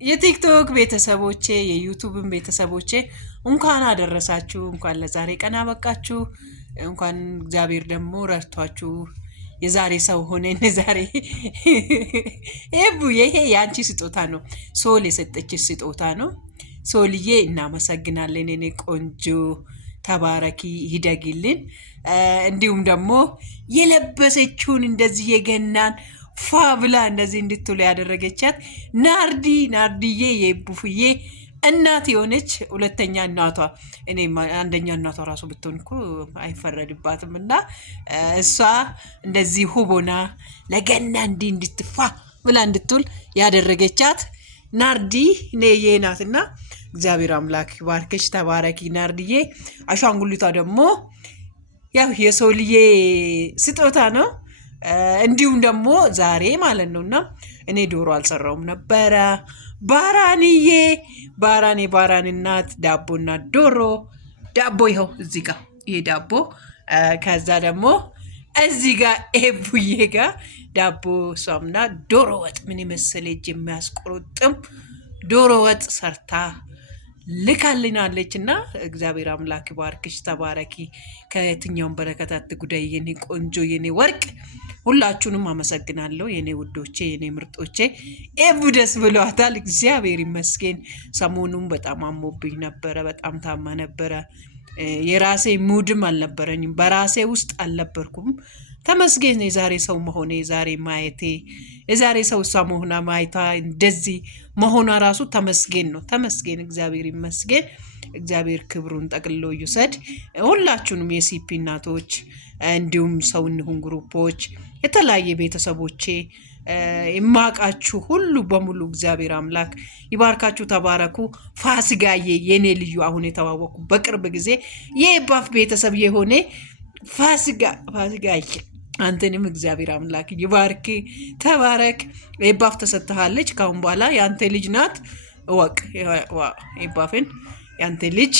የቲክቶክ ቤተሰቦቼ የዩቲዩብን ቤተሰቦቼ እንኳን አደረሳችሁ፣ እንኳን ለዛሬ ቀን አበቃችሁ። እንኳን እግዚአብሔር ደግሞ ረድቷችሁ የዛሬ ሰው ሆነን ዛሬ ይሄ የአንቺ ስጦታ ነው። ሶል የሰጠችሽ ስጦታ ነው። ሶልዬ እናመሰግናለን። እኔ ቆንጆ ተባረኪ፣ ሂደግልን። እንዲሁም ደግሞ የለበሰችውን እንደዚህ የገናን ፏ ብላ እንደዚህ እንድትውል ያደረገቻት ናርዲዬ የቡፍዬ እናት የሆነች ሁለተኛ እናቷ፣ እኔ አንደኛ እናቷ ራሱ ብትሆን እኮ አይፈረድባትም። እና እሷ እንደዚህ ሁቦና ለገና እንዲህ እንድትፋ ብላ እንድትውል ያደረገቻት ናርዲ ነዬ ናትና እግዚአብሔር አምላክ ባርክሽ፣ ተባረኪ ናርዲዬ። አሻንጉሊቷ ደግሞ ያው የሶልዬ ስጦታ ነው። እንዲሁም ደግሞ ዛሬ ማለት ነውና እኔ ዶሮ አልሰራውም ነበረ። ባራን እናት ዳቦና ዶሮ ዳቦ ይኸው እዚህ ጋር ይሄ ዳቦ፣ ከዛ ደግሞ እዚህ ጋር ኤቡዬ ጋር ዳቦ እሷምና ዶሮ ወጥ ምን የመሰለ እጅ የሚያስቆረጥም ዶሮ ወጥ ሰርታ ልካልናለች። እና እግዚአብሔር አምላክ ባርክሽ፣ ተባረኪ። ከየትኛውም በረከት አትጉዳይ የኔ ቆንጆ የኔ ወርቅ። ሁላችሁንም አመሰግናለሁ የኔ ውዶቼ የኔ ምርጦቼ። ኤቡ ደስ ብሏታል፣ እግዚአብሔር ይመስገን። ሰሞኑን በጣም አሞብኝ ነበረ፣ በጣም ታማ ነበረ። የራሴ ሙድም አልነበረኝም፣ በራሴ ውስጥ አልነበርኩም። ተመስገን የዛሬ ሰው መሆኔ፣ የዛሬ ማየቴ፣ የዛሬ ሰው እሷ መሆኗ ማየቷ፣ እንደዚህ መሆኗ ራሱ ተመስገን ነው። ተመስገን፣ እግዚአብሔር ይመስገን። እግዚአብሔር ክብሩን ጠቅልሎ ይውሰድ። ሁላችሁንም የሲፒ እናቶች እንዲሁም ሰው እንሁን ግሩፖች፣ የተለያየ ቤተሰቦቼ የማውቃችሁ ሁሉ በሙሉ እግዚአብሔር አምላክ ይባርካችሁ፣ ተባረኩ። ፋሲካዬ የኔ ልዩ አሁን የተዋወቁ በቅርብ ጊዜ የባፍ ቤተሰብ የሆነ ፋሲካዬ አንተንም እግዚአብሔር አምላክ ይባርክ፣ ተባረክ። የባፍ ተሰጥተሃለች። ካሁን በኋላ የአንተ ልጅ ናት፣ እወቅ። የባፍን የአንተ ልጅ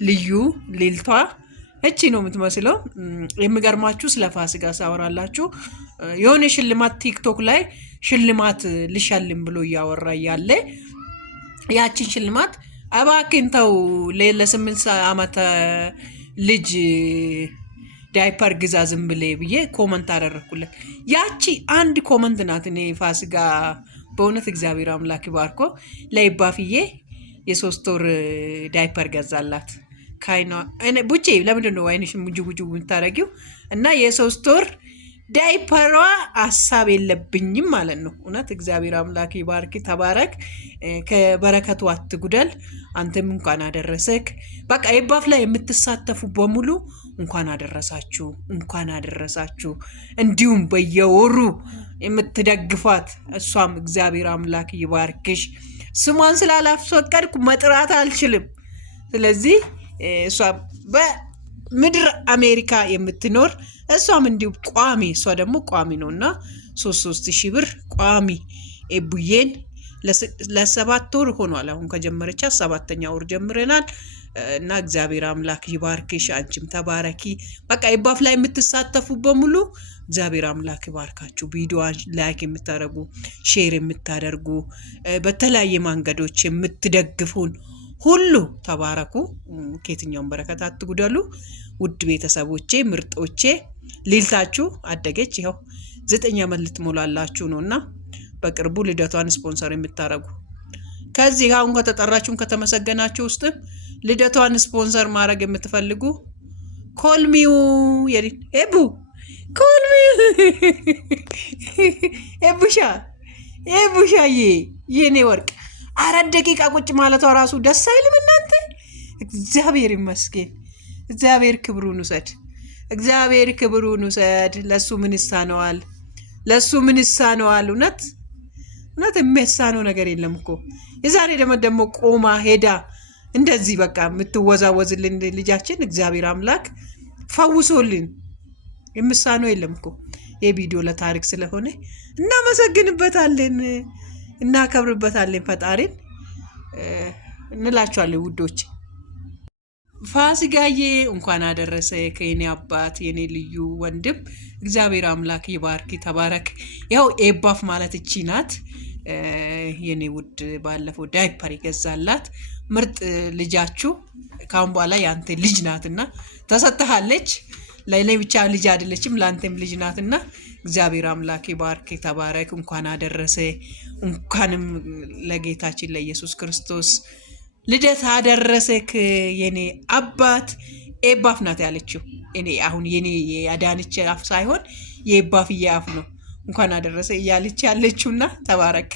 ልዩ ሊልቷ እቺ ነው የምትመስለው። የሚገርማችሁ ስለ ፋሲካ ሳወራላችሁ የሆነ ሽልማት ቲክቶክ ላይ ሽልማት ልሸልም ብሎ እያወራ ያለ ያችን ሽልማት እባክህን ተው ለ8 ዓመት ልጅ ዳይፐር ግዛ ዝም ብለህ ብዬ ኮመንት አደረኩለት። ያቺ አንድ ኮመንት ናት። እኔ ፋሲካ በእውነት እግዚአብሔር አምላክ ባርኮ ለይባፍዬ የ3 ወር ዳይፐር ገዛላት። ካይና እኔ ቡቼ ለምንድን ነው አይንሽ ሙጁ የምታረጊው? እና የ3 ወር ዳይፐሯ ሀሳብ የለብኝም ማለት ነው። እውነት እግዚአብሔር አምላክ ይባርክ፣ ተባረክ። ከበረከቱ አትጉደል። አንተም እንኳን አደረሰክ። በቃ የባፍ ላይ የምትሳተፉ በሙሉ እንኳን አደረሳችሁ፣ እንኳን አደረሳችሁ። እንዲሁም በየወሩ የምትደግፏት እሷም እግዚአብሔር አምላክ ይባርክሽ። ስሟን ስላላስፈቀድኩ መጥራት አልችልም። ስለዚህ እሷ በምድር አሜሪካ የምትኖር እሷም እንዲሁ ቋሚ፣ እሷ ደግሞ ቋሚ ነው እና 3 ሺህ ብር ቋሚ ኤቡዬን ለ7 ወር ሆኗል። አሁን ከጀመረቻ 7ኛ ወር ጀምረናል። እና እግዚአብሔር አምላክ ይባርክሽ፣ አንቺም ተባረኪ። በቃ የባፍ ላይ የምትሳተፉ በሙሉ እግዚአብሔር አምላክ ይባርካችሁ። ቪዲዮዋን ላይክ የምታደርጉ፣ ሼር የምታደርጉ፣ በተለያየ መንገዶች የምትደግፉን ሁሉ ተባረኩ። ከየትኛውም በረከት አትጉደሉ። ውድ ቤተሰቦቼ ምርጦቼ፣ ሊልታችሁ አደገች። ይኸው 9 ዓመት ልትሞላላችሁ ነው እና በቅርቡ ልደቷን ስፖንሰር የምታደርጉ ከዚህ አሁን ከተጠራችሁም ከተመሰገናችሁ ውስጥም ልደቷን ስፖንሰር ማድረግ የምትፈልጉ ኮልሚው ኤቡ ኮልሚው ኤቡሻዬ የኔ ወርቅ 4 ደቂቃ ቁጭ ማለቷ ራሱ ደስ አይልም እናንተ? እግዚአብሔር ይመስገን። እግዚአብሔር ክብሩን ውሰድ። እግዚአብሔር ክብሩን ውሰድ። ለሱ ምን ይሳነዋል? ለሱ ምን ይሳነዋል? እውነት የሚያሳነው ነገር የለም እኮ። የዛሬ ደግሞ ቆማ ሄዳ እንደዚህ በቃ የምትወዛወዝልን ልጃችን እግዚአብሔር አምላክ ፈውሶልን የምሳነው የለም እኮ። የቪዲዮ ለታሪክ ስለሆነ እናመሰግንበታለን፣ እናከብርበታለን ፈጣሪን እንላችኋለን ውዶች። ፋሲካዬ እንኳን አደረሰ ከኔ አባት የኔ ልዩ ወንድም። እግዚአብሔር አምላክ ይባርክ፣ ተባረክ። ያው ኤባፍ ማለት እቺ ናት። የኔ ውድ ባለፈው ዳይፐር ይገዛላት ምርጥ ልጃችሁ ካሁን በኋላ ያንተ ልጅ ናትና ተሰጥታለች። ለእኔ ብቻ ልጅ አይደለችም ለአንተም ልጅ ናትና እግዚአብሔር አምላክ ይባርክ፣ ተባረክ። እንኳን አደረሰ። እንኳንም ለጌታችን ለኢየሱስ ክርስቶስ ልደት አደረሰክ የኔ አባት። ኤባፍ ናት ያለችው። እኔ አሁን የኔ የአዳነች አፍ ሳይሆን የኤባፍዬ አፍ ነው እንኳን አደረሰ እያለች ያለችውና ተባረክ።